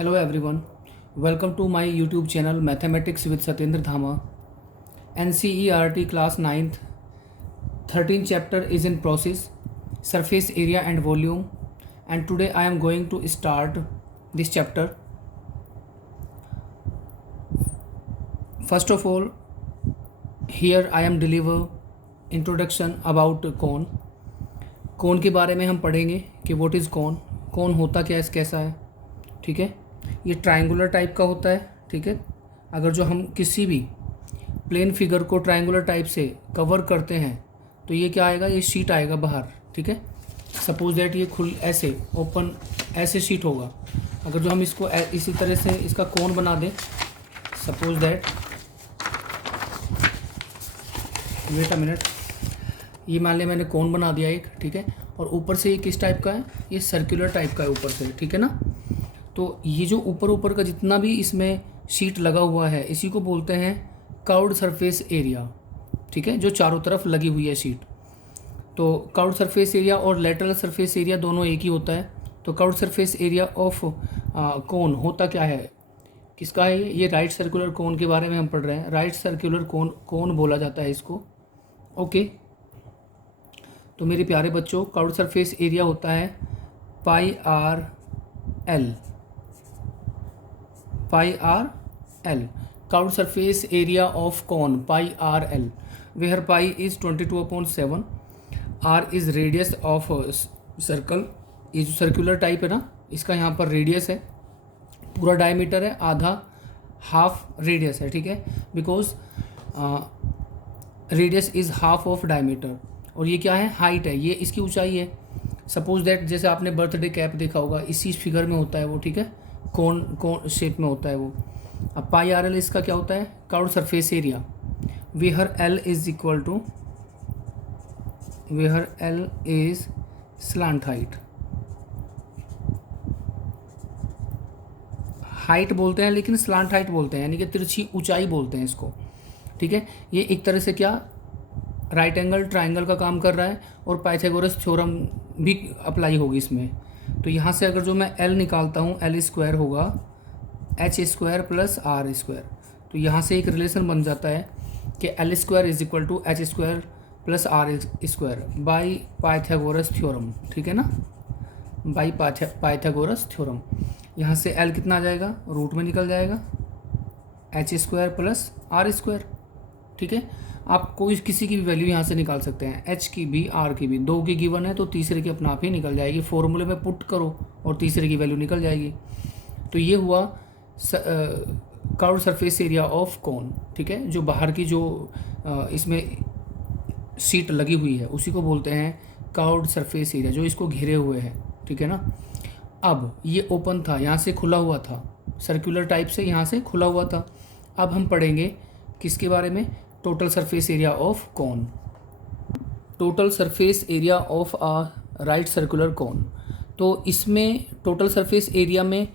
Hello everyone, welcome to my YouTube channel Mathematics with Satyendra Dhama. NCERT class 9th, 13th chapter is in process, surface area and volume, and today I am going to start this chapter. First of all, here I am deliver introduction about cone. कोन के बारे में हम पढ़ेंगे कि what is कोन, कोन होता क्या है, कैसा है, ठीक है। ये ट्रायंगुलर टाइप का होता है, ठीक है। अगर जो हम किसी भी प्लेन फिगर को ट्रायंगुलर टाइप से कवर करते हैं तो ये क्या आएगा, ये शीट आएगा बाहर, ठीक है। सपोज दैट ये खुल ऐसे ओपन ऐसे शीट होगा। अगर जो हम इसको इसी तरह से इसका कोन बना दें, suppose that, wait a minute, ये मान लिया मैंने कोन बना दिया एक, ठीक है। और ऊपर से ये किस टाइप का है, ये सर्कुलर टाइप का है ऊपर से, ठीक है ना। तो ये जो ऊपर का जितना भी इसमें शीट लगा हुआ है इसी को बोलते हैं कर्व्ड सरफेस एरिया, ठीक है, जो चारों तरफ लगी हुई है शीट। तो कर्व्ड सरफेस एरिया और लेटरल सरफेस एरिया दोनों एक ही होता है। तो कर्व्ड सरफेस एरिया ऑफ कोन होता क्या है, किसका है ये राइट सर्कुलर कोन के बारे में हम पढ़ रहे हैं। राइट सर्कुलर कोन बोला जाता है इसको, ओके। तो मेरे प्यारे बच्चों, कर्व्ड सरफेस एरिया होता है pi are l, pi are l, curved surface area of cone pi are l, where pi is 22/7, r is radius of circle. ये जो सर्कुलर टाइप है ना, इसका यहाँ पर रेडियस है, पूरा डायमीटर है, आधा हाफ रेडियस है, ठीक है, because radius is half of diameter. और ये क्या है, हाइट है, ये इसकी ऊंचाई है। सपोज दैट जैसे आपने बर्थडे कैप देखा होगा, इसी फिगर में होता है वो, ठीक है, कोन शेप में होता है वो। अब पाई आर एल इसका क्या होता है, curved surface area, where L is equal to, where L is slant height, height बोलते हैं लेकिन स्लांट हाइट बोलते हैं, यानी कि तिरछी ऊंचाई बोलते हैं इसको, ठीक है। ये एक तरह से क्या राइट एंगल ट्राइंगल का काम कर रहा है और पाइथागोरस थ्योरम भी अप्लाई होगी इसमें। तो यहाँ से अगर जो मैं एल निकालता हूँ, एल स्क्वायर होगा H square plus R square. तो यहाँ से एक रिलेशन बन जाता है कि L square is equal to H square plus R square by Pythagoras theorem, ठीक है ना, बाई पाइथागोरस थ्योरम। यहाँ से एल कितना आ जाएगा, रूट में निकल जाएगा, H square plus R square, ठीक है। आप कोई किसी की भी वैल्यू यहाँ से निकाल सकते हैं, एच की भी आर की भी, दो की गिवन है तो तीसरे की अपना आप ही निकल जाएगी, फॉर्मूले में पुट करो और तीसरे की वैल्यू निकल जाएगी। तो ये हुआ कर्व्ड सरफेस एरिया ऑफ कोन, ठीक है। जो बाहर की जो इसमें शीट लगी हुई है उसी को बोलते हैं कर्व्ड सरफेस एरिया, जो इसको घेरे हुए है, ठीक है ना। अब ये ओपन था, यहाँ से खुला हुआ था, सर्कुलर टाइप से यहाँ से खुला हुआ था। अब हम पढ़ेंगे किसके बारे में, total surface area of cone, total surface area of a right circular cone. तो इसमें टोटल सरफेस एरिया में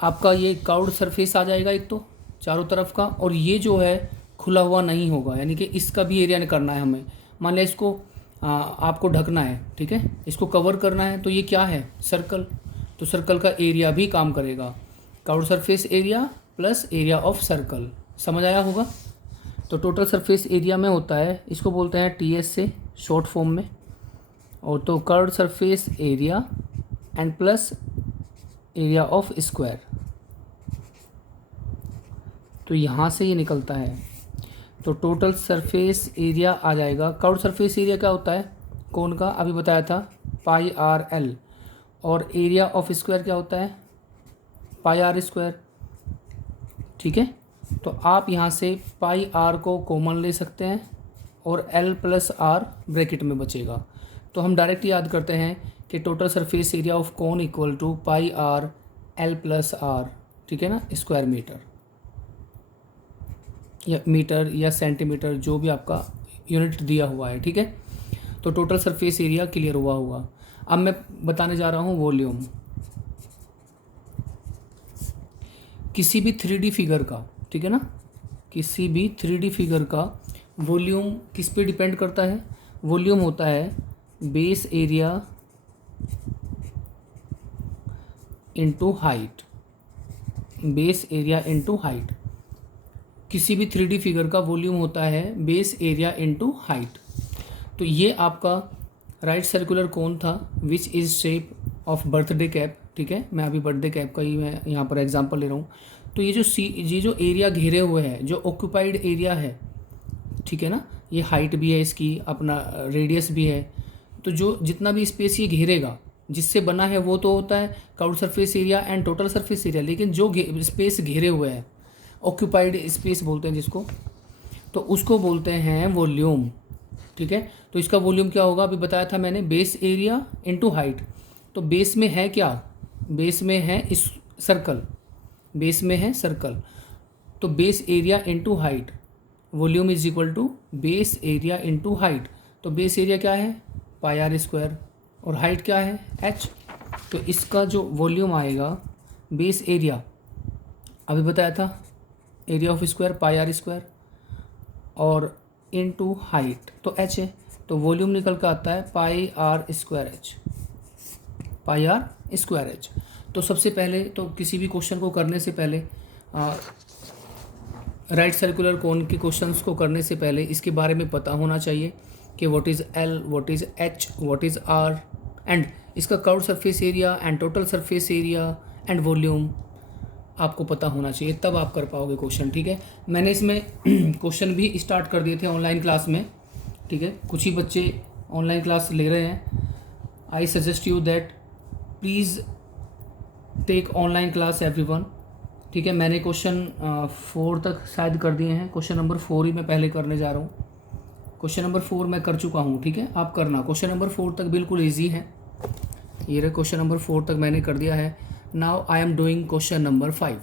आपका ये कर्व्ड सरफेस आ जाएगा एक तो चारों तरफ का, और ये जो है खुला हुआ नहीं होगा, यानी कि इसका भी एरिया करना है हमें। मान लिया इसको आपको ढकना है, ठीक है, इसको कवर करना है, तो ये क्या है, सर्कल। तो सर्कल का एरिया भी काम करेगा, curved surface area plus area of circle, समझ आया होगा। तो टोटल सरफेस एरिया में होता है, इसको बोलते हैं टीएस से शॉर्ट फॉर्म में, और तो curved surface area and plus area of square. तो यहाँ से ये निकलता है, तो टोटल सरफेस एरिया आ जाएगा। कर्व्ड सरफेस एरिया क्या होता है, कोन का अभी बताया था, पाई आर एल, और एरिया ऑफ स्क्वायर क्या होता है, पाई आर स्क्वायर, ठीक है। तो आप यहाँ से पाई आर को कॉमन ले सकते हैं और एल प्लस आर ब्रैकेट में बचेगा। तो हम डायरेक्ट याद करते हैं कि total surface area of cone equal to pi are L plus R, ठीक है ना, स्क्वायर मीटर या मीटर या सेंटीमीटर, जो भी आपका यूनिट दिया हुआ है, ठीक है। तो टोटल सरफेस एरिया क्लियर हुआ होगा। अब मैं बताने जा रहा हूँ वॉल्यूम, किसी भी 3D फिगर का, ठीक है ना, किसी भी 3D फिगर का वॉल्यूम किस पे डिपेंड करता है, वॉल्यूम होता है base area into height, base area into height. किसी भी 3D फिगर का वॉल्यूम होता है बेस एरिया इनटू हाइट। तो ये आपका राइट सर्कुलर कोन था which is shape of birthday cap. ठीक है, मैं अभी बर्थडे कैप का ही मैं यहाँ पर एग्जांपल ले रहा हूँ। तो ये जो एरिया घेरे हुए है, जो ऑक्यूपाइड एरिया है, ठीक है ना, ये हाइट भी है इसकी, अपना रेडियस भी है। तो जो जितना भी स्पेस ये घेरेगा जिससे बना है वो तो होता है curved surface area and total surface area. लेकिन जो स्पेस घेरे हुए है, ऑक्यूपाइड स्पेस बोलते हैं जिसको, तो उसको बोलते हैं वॉल्यूम। ठीक है, तो इसका वॉल्यूम क्या होगा, अभी बताया था मैंने, बेस एरिया इनटू हाइट। तो बेस में है क्या, बेस में है इस सर्कल, बेस में है सर्कल, तो base area into height, volume is equal to base area into height. तो बेस एरिया क्या है, पाई आर स्क्वायर, और हाइट क्या है, h। तो इसका जो वॉल्यूम आएगा बेस एरिया, अभी बताया था area of square pi are square, और इनटू हाइट तो h है, तो वॉल्यूम निकल कर आता है pi are square h, pi are square h। तो सबसे पहले तो किसी भी क्वेश्चन को करने से पहले, राइट सर्कुलर कोन के क्वेश्चंस को करने से पहले इसके बारे में पता होना चाहिए कि what is L, what is H, what is R, and इसका curved surface area and total surface area and volume आपको पता होना चाहिए, तब आप कर पाओगे क्वेश्चन। ठीक है, मैंने इसमें क्वेश्चन भी स्टार्ट कर दिए थे ऑनलाइन क्लास में। ठीक है, कुछ ही बच्चे ऑनलाइन क्लास ले रहे हैं। I suggest you that please take online class everyone. ठीक है, मैंने क्वेश्चन 4 तक शायद कर दिए हैं, क्वेश्चन नंबर 4 ही मैं पहले करने जा रहा हूँ। क्वेश्चन नंबर 4 मैं कर चुका हूँ। ठीक है, आप करना, क्वेश्चन नंबर 4 तक बिल्कुल ईजी है। ये रहे क्वेश्चन नंबर 4 तक मैंने कर दिया है। Now I am doing question number 5।